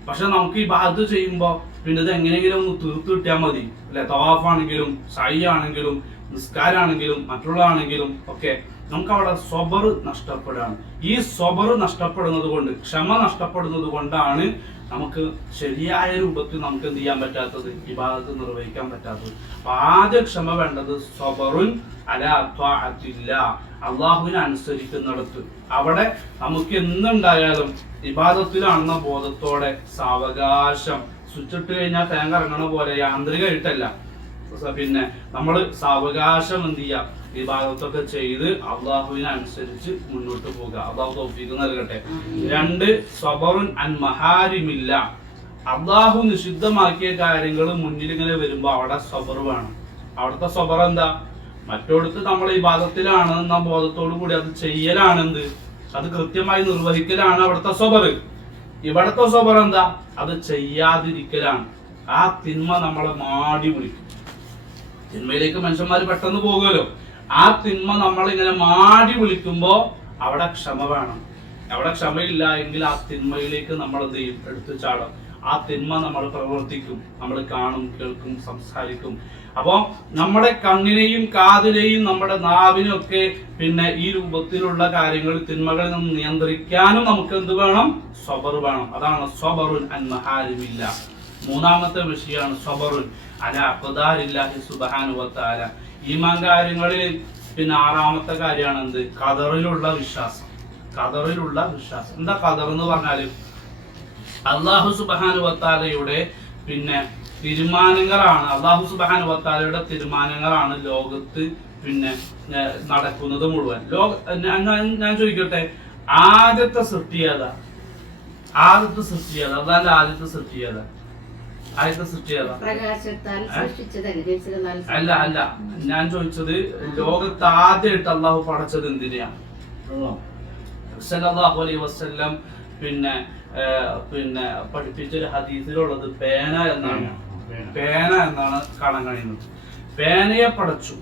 പക്ഷെ നമുക്ക് ഈ ബാധ ചെയ്യുമ്പോൾ പിന്നെ ഇത് എങ്ങനെയെങ്കിലും ഒന്ന് തീർത്ത് കിട്ടിയാൽ മതി. അല്ലെ? തവാഫാണെങ്കിലും സൈ ആണെങ്കിലും നിസ്കാരാണെങ്കിലും മറ്റുള്ളതാണെങ്കിലും ഒക്കെ. നമുക്ക് അവിടെ സ്വബർ നഷ്ടപ്പെടുകയാണ് ഈ സ്വബർ നഷ്ടപ്പെടുന്നത് കൊണ്ട് ക്ഷമ നഷ്ടപ്പെടുന്നത് കൊണ്ടാണ് നമുക്ക് ശരിയായ രൂപത്തിൽ നമുക്ക് എന്ത് ചെയ്യാൻ പറ്റാത്തത്? ഈ ഭാഗത്ത് നിർവഹിക്കാൻ പറ്റാത്തത്. അപ്പൊ ആദ്യ ക്ഷമ വേണ്ടത് സ്വബറുൻ അല അള്ളാഹുവിനെ അനുസരിക്കുന്നിടത്ത്. അവിടെ നമുക്ക് എന്തുണ്ടായാലും വിവാദത്തിലാണെന്ന ബോധത്തോടെ സാവകാശം. സ്വിച്ചിട്ട് കഴിഞ്ഞാൽ തേങ്ങ ഇറങ്ങണ പോലെ യാന്ത്രികമായിട്ടല്ല. പിന്നെ നമ്മൾ സാവകാശം എന്ത് ചെയ്യാം? ഈ ഭാഗത്തൊക്കെ ചെയ്ത് അള്ളാഹുവിനെ അനുസരിച്ച് മുന്നോട്ട് പോകുക അള്ളാഹു തൗഫീഖ് നൽകട്ടെ. രണ്ട് സ്വബറുൻ അൻ മഹാരിമില്ല. അള്ളാഹു നിഷിദ്ധമാക്കിയ കാര്യങ്ങൾ മുന്നിൽ ഇങ്ങനെ വരുമ്പോ അവിടെ സ്വബർ വേണം. അവിടുത്തെ സ്വബർ എന്താ? മറ്റോടത്ത് നമ്മൾ ഈ ഭാഗത്തിലാണ് എന്ന ബോധത്തോടു കൂടി അത് ചെയ്യലാണെന്ത്? അത് കൃത്യമായി നിർവഹിക്കലാണ് അവിടുത്തെ സ്വബർ ഇവിടുത്തെ സ്വബർ എന്താ? അത് ചെയ്യാതിരിക്കലാണ്. ആ തിന്മ നമ്മളെ മാടി വിളിക്കും തിന്മയിലേക്ക് മനുഷ്യന്മാർ പെട്ടെന്ന് പോകുമല്ലോ. ആ തിന്മ നമ്മളിങ്ങനെ മാടി വിളിക്കുമ്പോൾ അവിടെ ക്ഷമ വേണം. അവിടെ ക്ഷമയില്ല എങ്കിൽ ആ തിന്മയിലേക്ക് നമ്മൾ എന്ത് ചെയ്യും? എടുത്തു ചാടും. ആ തിന്മ നമ്മൾ പ്രവർത്തിക്കും. നമ്മൾ കാണും കേൾക്കും സംസാരിക്കും. അപ്പോൾ നമ്മുടെ കണ്ണിനെയും കാതിനെയും നമ്മുടെ നാവിനെയും ഒക്കെ പിന്നെ ഈ രൂപത്തിലുള്ള കാര്യങ്ങൾ തിന്മകളിൽ നിന്ന് നിയന്ത്രിക്കാനും നമുക്ക് എന്ത് വേണം? സ്വബർ വേണം. അതാണ് സ്വബറുൻ അൻ ആരുമില്ല മൂന്നാമത്തെ വിഷയമാണ് സ്വബറുൻ. അല അഖദാരില്ലാഹി സുബ്ഹാനഹു വതആല ഈമാൻ കാര്യങ്ങളിൽ പിന്നെ ആറാമത്തെ കാര്യമാണ് എന്ത് കതറിലുള്ള വിശ്വാസം. കതറിലുള്ള വിശ്വാസം. എന്താ കതർ എന്ന് പറഞ്ഞാൽ? അള്ളാഹു സുബാനു വത്താലയുടെ പിന്നെ തീരുമാനങ്ങളാണ്. അള്ളാഹു സുബാനു വത്താലയുടെ തീരുമാനങ്ങളാണ് ലോകത്ത് പിന്നെ നടക്കുന്നത് മുഴുവൻ. ലോക ഞാൻ ചോദിക്കട്ടെ? ആദ്യത്തെ സൃഷ്ടി ആദ്യത്തെ സൃഷ്ടി ഏതാ? ആദ്യത്തെ സൃഷ്ടി ആദ്യത്തെ സൃഷ്ടി ഏതാ പ്രകാശത്താൽ ഏ? സൃഷ്ടിച്ചതല്ലേ ജനിച്ചതെന്നാൽ അല്ല അല്ല. ഞാൻ ചോദിച്ചത് ലോകത്ത് ആദ്യമായിട്ട് അള്ളാഹു പടച്ചത് എന്തിനെയാ? സല്ലല്ലാഹു അലൈഹി വസല്ലം പിന്നെ പിന്നെ പഠിപ്പിച്ചൊരു ഹദീസിലുള്ളത് പേന എന്നാണ്. പേന. എന്നാണ് കാണാൻ കഴിയുന്നത്. പേനയെ പടച്ചു.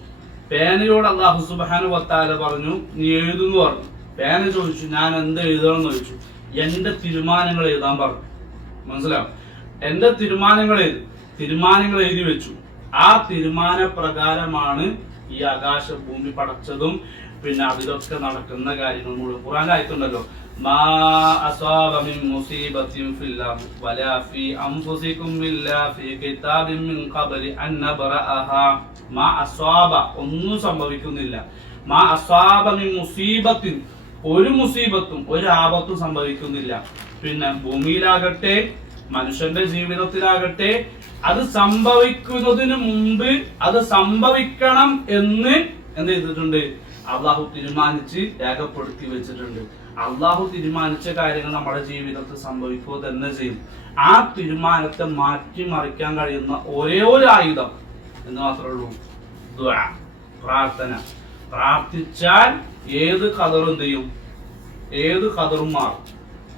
പേനയോട് അള്ളാഹു സുബാന വത്താല പറഞ്ഞു നീ എഴുതുന്നു പറഞ്ഞു. പേന ചോദിച്ചു ഞാൻ എന്ത് എഴുതണം എന്ന് ചോദിച്ചു. എന്റെ തീരുമാനങ്ങൾ എഴുതാൻ പറഞ്ഞു. മനസ്സിലാവും എന്റെ തീരുമാനങ്ങൾ തീരുമാനങ്ങൾ എഴുതി വെച്ചു. ആ തീരുമാന പ്രകാരമാണ് ഈ ആകാശ ഭൂമി പടച്ചതും പിന്നെ അതിലൊക്കെ നടക്കുന്ന കാര്യങ്ങൾ മുഴുവൻ. ഖുറാൻ ആയിട്ടുണ്ടല്ലോ മാ വലാ ഫീ ഫീ കിതാബിൻ മിൻ അൻ മാ ഒന്നും സംഭവിക്കുന്നില്ല. മാ ഒരു മുസീബത്തും ഒരു ആപത്തും സംഭവിക്കുന്നില്ല. പിന്നെ ഭൂമിയിലാകട്ടെ മനുഷ്യന്റെ ജീവിതത്തിലാകട്ടെ അത് സംഭവിക്കുന്നതിന് മുമ്പ് അത് സംഭവിക്കണം എന്ന് എന്ത് ചെയ്തിട്ടുണ്ട്? അള്ളാഹു തീരുമാനിച്ച് രേഖപ്പെടുത്തി വെച്ചിട്ടുണ്ട്. അള്ളാഹു തീരുമാനിച്ച കാര്യങ്ങൾ നമ്മുടെ ജീവിതത്തിൽ സംഭവിക്കുക തന്നെ ചെയ്യും. ആ തീരുമാനത്തെ മാറ്റി മറിക്കാൻ കഴിയുന്ന ഒരേ ഒരു ആയുധം എന്ന് മാത്രമേ ഉള്ളൂ. പ്രാർത്ഥന. പ്രാർത്ഥിച്ചാൽ ഏത് കതറും ചെയ്യും? ഏത് കതറും മാറും.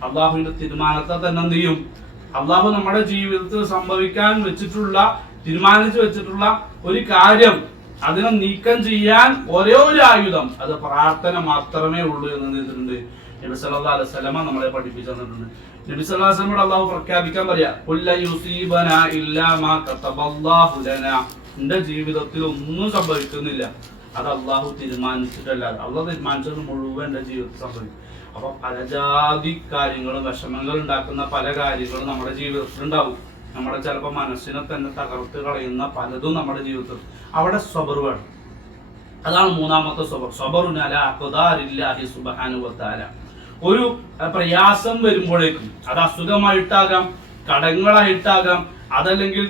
അള്ളാഹുവിന്റെ തീരുമാനത്തെ തന്നെ എന്ത് ചെയ്യും? അള്ളാഹു നമ്മുടെ ജീവിതത്തിൽ സംഭവിക്കാൻ വെച്ചിട്ടുള്ള തീരുമാനിച്ചു വെച്ചിട്ടുള്ള ഒരു കാര്യം. അതിനെ നീക്കം ചെയ്യാൻ ഒരേ ഒരു ആയുധം. അത് പ്രാർത്ഥന മാത്രമേ ഉള്ളൂ എന്ന് നിന്നിട്ടുണ്ട്. നബി സല്ലല്ലാഹു അലൈഹി നമ്മളെ പഠിപ്പിച്ചു തന്നിട്ടുണ്ട്. നബി അലൈഹി അള്ളാഹു പ്രഖ്യാപിക്കാൻ പറയാ. എന്റെ ജീവിതത്തിൽ ഒന്നും സംഭവിക്കുന്നില്ല. അത് അള്ളാഹു തീരുമാനിച്ചിട്ടല്ലാതെ അള്ളാഹു തീരുമാനിച്ചത് മുഴുവൻ എന്റെ ജീവിതത്തിൽ സംഭവിക്കും. അപ്പൊ പലജാതി കാര്യങ്ങളും വിഷമങ്ങൾ ഉണ്ടാക്കുന്ന പല കാര്യങ്ങളും നമ്മുടെ ജീവിതത്തിൽ ഉണ്ടാവും. നമ്മുടെ ചിലപ്പോൾ മനസ്സിനെ തന്നെ തകർത്ത് കളയുന്ന പലതും നമ്മുടെ ജീവിതത്തിൽ അവിടെ സ്വബർ വേണം. അതാണ് മൂന്നാമത്തെ സ്വബർ. സ്വബറുനാലി അഖദാരില്ലാഹി സുബ്ഹാനഹു വതആല. ഒരു പ്രയാസം വരുമ്പോഴേക്കും അത് അസുഖമായിട്ടാകാം കടങ്ങളായിട്ടാകാം അതല്ലെങ്കിൽ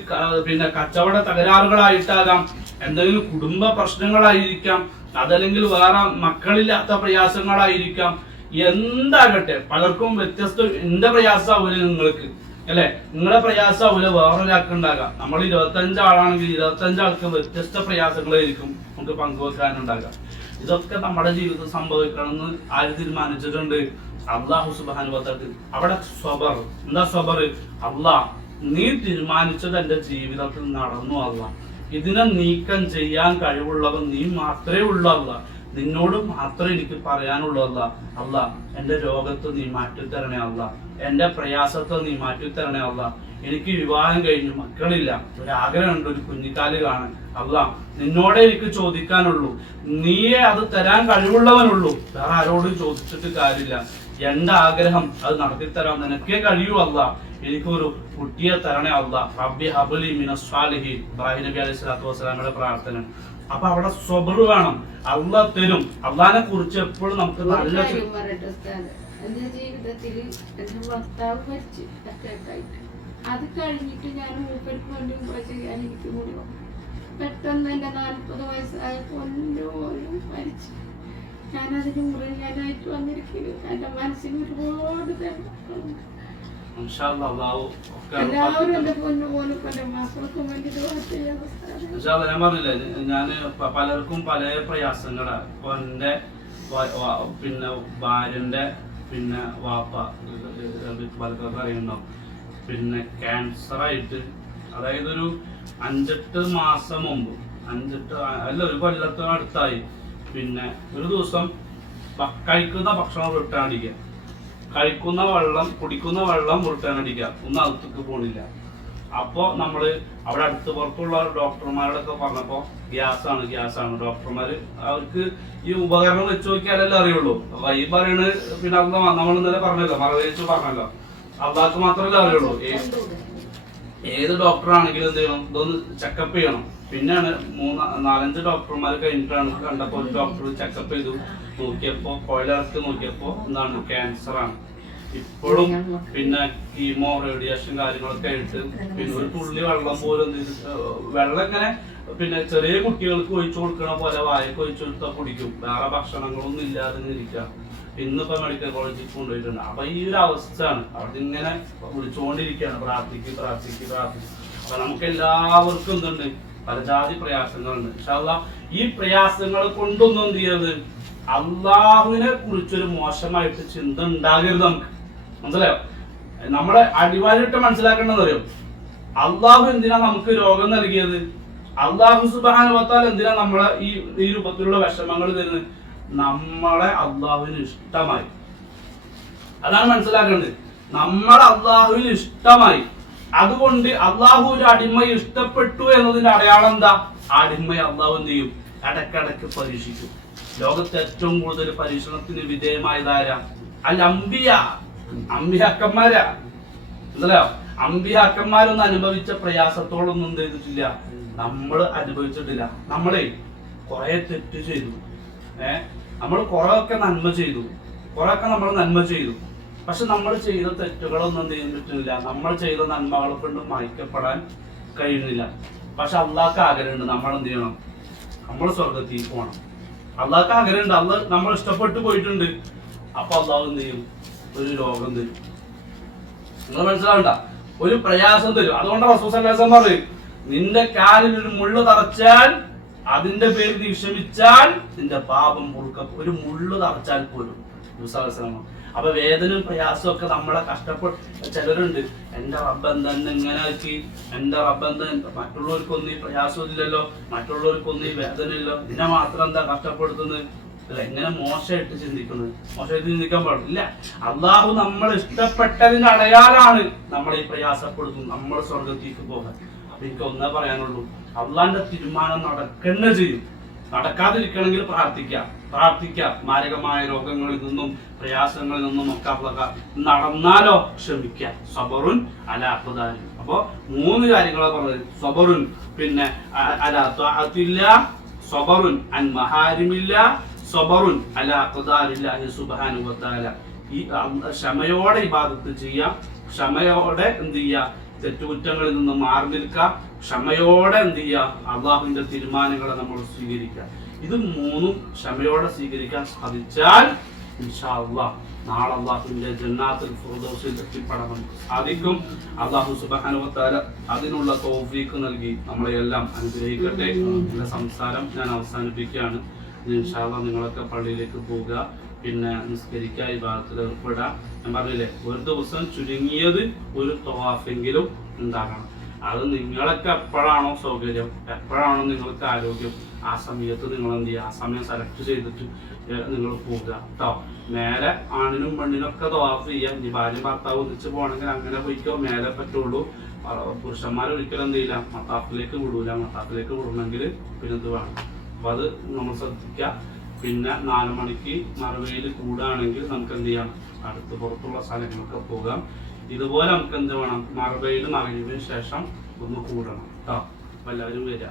പിന്നെ കച്ചവട തകരാറുകളായിട്ടാകാം എന്തെങ്കിലും കുടുംബ പ്രശ്നങ്ങളായിരിക്കാം അതല്ലെങ്കിൽ വേറെ മക്കളില്ലാത്ത പ്രയാസങ്ങളായിരിക്കാം എന്താകട്ടെ? പലർക്കും വ്യത്യസ്ത എന്റെ പ്രയാസമാവൂല നിങ്ങൾക്ക്. അല്ലെ? നിങ്ങളുടെ പ്രയാസമാവൂല വേറൊരാൾക്ക് ഉണ്ടാകാം നമ്മൾ ഇരുപത്തഞ്ച് ആളാണെങ്കിൽ ഇരുപത്തഞ്ച് ആൾക്ക് വ്യത്യസ്ത പ്രയാസങ്ങളായിരിക്കും നമുക്ക് പങ്കുവെക്കാനുണ്ടാകാം. ഇതൊക്കെ നമ്മുടെ ജീവിതത്തിൽ സംഭവിക്കണമെന്ന് ആര് തീരുമാനിച്ചിട്ടുണ്ട്? അള്ളാഹു സുബാനുഭവത്തിൽ അവിടെ സ്വബർ. എന്താ സ്വബർ? അള്ളാഹ് നീ തീരുമാനിച്ചത് എന്റെ ജീവിതത്തിൽ നടന്നു അല്ല ഇതിനെ നീക്കം ചെയ്യാൻ കഴിവുള്ളവൻ നീ മാത്രമേ ഉള്ളൂ അല്ല നിന്നോട് മാത്രമേ എനിക്ക് പറയാനുള്ളൂ അല്ല എന്റെ രോഗത്തെ നീ മാറ്റിത്തരണേ അല്ല എന്റെ പ്രയാസത്തെ നീ മാറ്റിത്തരണേ അല്ല എനിക്ക് വിവാഹം കഴിഞ്ഞു മക്കളില്ല. ഒരു ആഗ്രഹമുണ്ട് ഒരു കുഞ്ഞിക്കാൽ കാണാൻ. അല്ല നിന്നോടെ എനിക്ക് ചോദിക്കാനുള്ളൂ. നീയെ അത് തരാൻ കഴിവുള്ളവനുള്ളൂ. വേറെ ആരോടും ചോദിച്ചിട്ട് കാര്യമില്ല. എന്റെ ആഗ്രഹം അത് നടത്തിത്തരാൻ നിനക്കേ കഴിയൂ അല്ല എനിക്കൊരു കുട്ടിയെ തരണേ അല്ല റബ്ബി ഹബുലി മിന സ്വാലിഹി ഇബ്രാഹിം നബി അലൈഹി സ്വലാത്തു വസ്സലാമയുടെ പ്രാർത്ഥന. അപ്പൊ അവിടെ സ്വബർ വേണം. അല്ല തരും. അള്ളാഹിനെ കുറിച്ച് എപ്പോഴും നമുക്ക് നല്ല. എന്റെ ജീവിതത്തിൽ എന്റെ ഭർത്താവ് മരിച്ചു. അറ്റാക്കായിട്ട് അത് കഴിഞ്ഞിട്ട് ഞാൻ മൂപ്പർക്ക് വേണ്ടി ചെയ്യാൻ എനിക്ക് വന്നു. പെട്ടെന്ന് എന്റെ നാൽപ്പത് വയസ്സായ പൊന്നു പോലും മരിച്ചു. ഞാനതിന് മുറിയാനായിട്ട് വന്നിരിക്കുന്നു. എന്റെ മനസ്സിന് ഒരുപാട് വേദനകളുണ്ട്. ഞാൻ പറഞ്ഞില്ലേ ഞാൻ പലർക്കും പല പ്രയാസങ്ങളാണ്. ഇപ്പൊ എന്റെ പിന്നെ ഭാര്യന്റെ പിന്നെ വാപ്പ പലർക്കൊക്കെ അറിയുന്നുണ്ടാവും പിന്നെ ക്യാൻസർ ആയിട്ട് അതായത് ഒരു അഞ്ചെട്ട് മാസം മുമ്പ് അഞ്ചെട്ട് അല്ല ഒരു കൊല്ലത്തിന് അടുത്തായി. പിന്നെ ഒരു ദിവസം കഴിക്കുന്ന ഭക്ഷണം റിട്ടേൺ അടിക്കുക കഴിക്കുന്ന വെള്ളം കുടിക്കുന്ന വെള്ളം റിട്ടേൺ അടിക്കുക ഒന്നും അകത്തേക്ക് പോണില്ല. അപ്പോ നമ്മൾ അവിടെ അടുത്ത് പുറത്തുള്ള ഡോക്ടർമാരോടൊക്കെ പറഞ്ഞപ്പോൾ ഗ്യാസ് ആണ് ഗ്യാസ് ആണ് ഡോക്ടർമാര് അവർക്ക് ഈ ഉപകരണം വെച്ച് നോക്കിയാലല്ലേ അറിയുള്ളൂ. അപ്പൊ ഈ പറയണത് പിന്നെ നമ്മൾ ഇന്നലെ പറഞ്ഞല്ലോ മറവേച്ച് പറഞ്ഞല്ലോ. അള്ളാഹ്ക്ക് മാത്രമല്ലേ അറിയുള്ളൂ. ഏത് ഡോക്ടറാണെങ്കിലും എന്ത് ചെയ്യണം? ഇതൊന്ന് ചെക്കപ്പ് ചെയ്യണം. പിന്നെയാണ് മൂന്ന് നാലഞ്ച് ഡോക്ടർമാർ കഴിഞ്ഞിട്ടാണ് കണ്ടപ്പോൾ ഡോക്ടർ ചെക്കപ്പ് ചെയ്തു. നോക്കിയപ്പോ കോയിലിറക്കി നോക്കിയപ്പോ എന്താണ് ക്യാൻസർ ആണ്. ഇപ്പോഴും പിന്നെ കീമോ റേഡിയേഷൻ കാര്യങ്ങളൊക്കെ ആയിട്ട് പിന്നെ ഒരു തുള്ളി വെള്ളം പോലും വെള്ളം ഇങ്ങനെ പിന്നെ ചെറിയ കുട്ടികൾക്ക് ഒഴിച്ചു കൊടുക്കണ പോലെ വായക്ക് ഒഴിച്ചു കൊടുത്താൽ കുടിക്കും. വേറെ ഭക്ഷണങ്ങളൊന്നും ഇല്ലാതെ ഇരിക്കാം. ഇന്നിപ്പോ മെഡിക്കൽ കോളേജിൽ കൊണ്ടുപോയിട്ടുണ്ട്. അപ്പൊ ഈ ഒരു അവസ്ഥയാണ്. അവിടെ ഇങ്ങനെ വിളിച്ചുകൊണ്ടിരിക്കുകയാണ് പ്രാർത്ഥിക്ക് പ്രാർത്ഥിക്ക് പ്രാർത്ഥിക്ക്. അപ്പൊ നമുക്ക് എല്ലാവർക്കും എന്തുണ്ട്? പല ജാതി പ്രയാസങ്ങളുണ്ട് പക്ഷെ ഈ പ്രയാസങ്ങൾ കൊണ്ടൊന്നും എന്ത് ചെയ്യരുത്? അള്ളാഹുവിനെ കുറിച്ചൊരു മോശമായിട്ട് ചിന്ത ഉണ്ടാകരുത് നമുക്ക്. മനസ്സിലായോ? നമ്മളെ അടിവാരിട്ട് മനസ്സിലാക്കേണ്ടത് അറിയോ? അള്ളാഹു എന്തിനാ നമുക്ക് രോഗം നൽകിയത്? അള്ളാഹു സുബാനുവത്താൽ എന്തിനാ നമ്മളെ ഈ ഈ രൂപത്തിലുള്ള വിഷമങ്ങൾ തരുന്നത്? നമ്മളെ അള്ളാഹുവിന് ഇഷ്ടമായി. അതാണ് മനസ്സിലാക്കേണ്ടത്. നമ്മളെ അള്ളാഹുവിന് ഇഷ്ടമായി. അതുകൊണ്ട് അള്ളാഹു ഒരു അടിമയെ ഇഷ്ടപ്പെട്ടു എന്നതിന്റെ അടയാളം എന്താ? അടിമയെ അള്ളാഹു എന്ത് ചെയ്യും? ഇടക്കിടക്ക് പരീക്ഷിക്കും. ലോകത്തെ ഏറ്റവും കൂടുതൽ പരീക്ഷണത്തിന് വിധേയമായതാരാ? അല്ല അമ്പിയ അമ്പിയാക്കന്മാരാ മനസ്സിലായോ? അമ്പിയാക്കന്മാരൊന്നും അനുഭവിച്ച പ്രയാസത്തോടൊന്നും എന്ത് ചെയ്തിട്ടില്ല? നമ്മൾ അനുഭവിച്ചിട്ടില്ല. നമ്മളെ കുറെ തെറ്റ് ചെയ്തു. ഏഹ് നമ്മൾ കുറെ ഒക്കെ നന്മ ചെയ്തു. കുറെ ഒക്കെ നമ്മൾ നന്മ ചെയ്തു. പക്ഷെ നമ്മൾ ചെയ്ത തെറ്റുകളൊന്നും എന്ത് ചെയ്യാൻ പറ്റുന്നില്ല നമ്മൾ ചെയ്ത നന്മകളെ കൊണ്ട് മായ്ക്കപ്പെടാൻ കഴിയുന്നില്ല. പക്ഷെ അള്ളാഹ്ക്ക് ആഗ്രഹമുണ്ട്. നമ്മൾ എന്ത് ചെയ്യണം? നമ്മൾ സ്വർഗത്തിൽ പോകണം. അള്ളാഹ്ക്ക് ആഗ്രഹമുണ്ട്. അള്ള നമ്മൾ ഇഷ്ടപ്പെട്ട് പോയിട്ടുണ്ട്. അപ്പൊ അള്ളാഹ് എന്ത് ചെയ്യും? ഒരു രോഗം തരും. നിങ്ങൾ മനസ്സിലാവണ്ട? ഒരു പ്രയാസം തരും. അതുകൊണ്ട് റസൂസല്ലാസം പറയും നിന്റെ കാലിൽ ഒരു മുള്ളു തറച്ചാൽ അതിന്റെ പേരിൽ നീ ക്ഷമിച്ചാൽ നിന്റെ പാപം മുറുക്ക ഒരു മുള്ളു തറച്ചാൽ പോലും. റസൂസല്ലാസ്ലാം അപ്പൊ വേദനയും പ്രയാസവും ഒക്കെ നമ്മളെ കഷ്ടപ്പെട്ട് ചിലരുണ്ട്. എന്റെ റബ്ബൻ ഇങ്ങനെ ആക്കി? എന്റെ റബ്ബൻ മറ്റുള്ളവർക്കൊന്നും ഈ പ്രയാസമില്ലല്ലോ മറ്റുള്ളവർക്കൊന്നും ഈ വേദന ഇല്ലല്ലോ ഇതിനെ മാത്രം എന്താ കഷ്ടപ്പെടുത്തുന്നത്? എങ്ങനെ മോശമായിട്ട് ചിന്തിക്കുന്നത്? മോശമായിട്ട് ചിന്തിക്കാൻ പാടില്ല അള്ളാഹു നമ്മൾ ഇഷ്ടപ്പെട്ടതിന്റെ അടയാളാണ് നമ്മൾ ഈ പ്രയാസപ്പെടുത്തുന്നത്. നമ്മൾ സ്വർഗത്തേക്ക് പോകാൻ. അപ്പൊ എനിക്ക് ഒന്നേ പറയാനുള്ളൂ. അള്ളാന്റെ തീരുമാനം നടക്കുന്ന ചെയ്യും. നടക്കാതിരിക്കണമെങ്കിൽ പ്രാർത്ഥിക്കാം പ്രാർത്ഥിക്കാം. മാരകമായ രോഗങ്ങളിൽ നിന്നും പ്രയാസങ്ങളിൽ നിന്നും ഒക്കെ അള്ളാഹ് നടന്നാലോ ക്ഷമിക്കാം സബറുൻ അലാഖുദാരി അപ്പൊ മൂന്ന് കാര്യങ്ങളാണ് പറഞ്ഞത്. സബറുൻ പിന്നെ അലാത്തില്ല അലാ സബറുൻ അൻ മഹാരിമില്ല സബറുൻ അല ഖദാരില്ലാഹി സുബ്ഹാനഹു വതആല. ഈ ക്ഷമയോടെ ഇബാദത്ത് ചെയ്യാം ക്ഷമയോടെ എന്ത് ചെയ്യാം തെറ്റുകുറ്റങ്ങളിൽ നിന്ന് മാറി നിൽക്കാം ക്ഷമയോടെ എന്ത് ചെയ്യാം അള്ളാഹുവിന്റെ തീരുമാനങ്ങളെ നമ്മൾ സ്വീകരിക്കാം ഇത് മൂന്നും ക്ഷമയോടെ സ്വീകരിക്കാൻ സാധിച്ചാൽ നാളെ അള്ളാഹുവിന്റെ ജന്നാത്തിൽ ഫുർദോസിൽ എത്തിപ്പെടാൻ നമുക്ക് സാധിക്കും. അള്ളാഹു സുബ്ഹാനഹു വതആല അതിനുള്ള തോഫീക്ക് നൽകി നമ്മളെ എല്ലാം അനുഗ്രഹിക്കട്ടെ. എന്റെ സംസാരം ഞാൻ അവസാനിപ്പിക്കുകയാണ്. ഇൻഷാല്ല നിങ്ങളൊക്കെ പള്ളിയിലേക്ക് പോവുക. പിന്നെ നിസ്കരിക്കുക ഭാഗത്തിൽ ഏർപ്പെടുക. ഞാൻ പറഞ്ഞില്ലേ ഒരു ദിവസം ചുരുങ്ങിയത് ഒരു തോഫെങ്കിലും ഉണ്ടാകണം. അത് നിങ്ങളൊക്കെ എപ്പോഴാണോ സൗകര്യം എപ്പോഴാണോ നിങ്ങൾക്ക് ആരോഗ്യം ആ സമയത്ത് നിങ്ങൾ എന്ത് ചെയ്യുക ആ സമയം സെലക്ട് ചെയ്തിട്ട് നിങ്ങൾ പോവുക കേട്ടോ നേരെ ആണിനും പെണ്ണിനും ഒക്കെ തവാഫ് ചെയ്യാം. ഇനി ഭാര്യ ഭർത്താവ് ഒന്നിച്ച് പോകണമെങ്കിൽ അങ്ങനെ പോയിക്കോ? മേലെ പറ്റുള്ളൂ. പുരുഷന്മാർ ഒരിക്കലും എന്ത് ചെയ്യില്ല. മത്താപ്പിലേക്ക് വിടൂല. മത്താപ്പിലേക്ക് വിടണമെങ്കിൽ പിന്നെ ഇത് വേണം? അപ്പൊ അത് നമ്മൾ ശ്രദ്ധിക്കുക പിന്നെ നാല് മണിക്ക് മറവയിൽ കൂടാണെങ്കിൽ നമുക്ക് എന്ത് ചെയ്യാം? അടുത്ത് പുറത്തുള്ള സ്ഥലങ്ങളൊക്കെ പോകാം. ഇതുപോലെ നമുക്ക് എന്ത് വേണം? മറവയിൽ മറിഞ്ഞതിന് ശേഷം ഒന്ന് കൂടണം കേട്ടോ അപ്പൊ എല്ലാവരും വരിക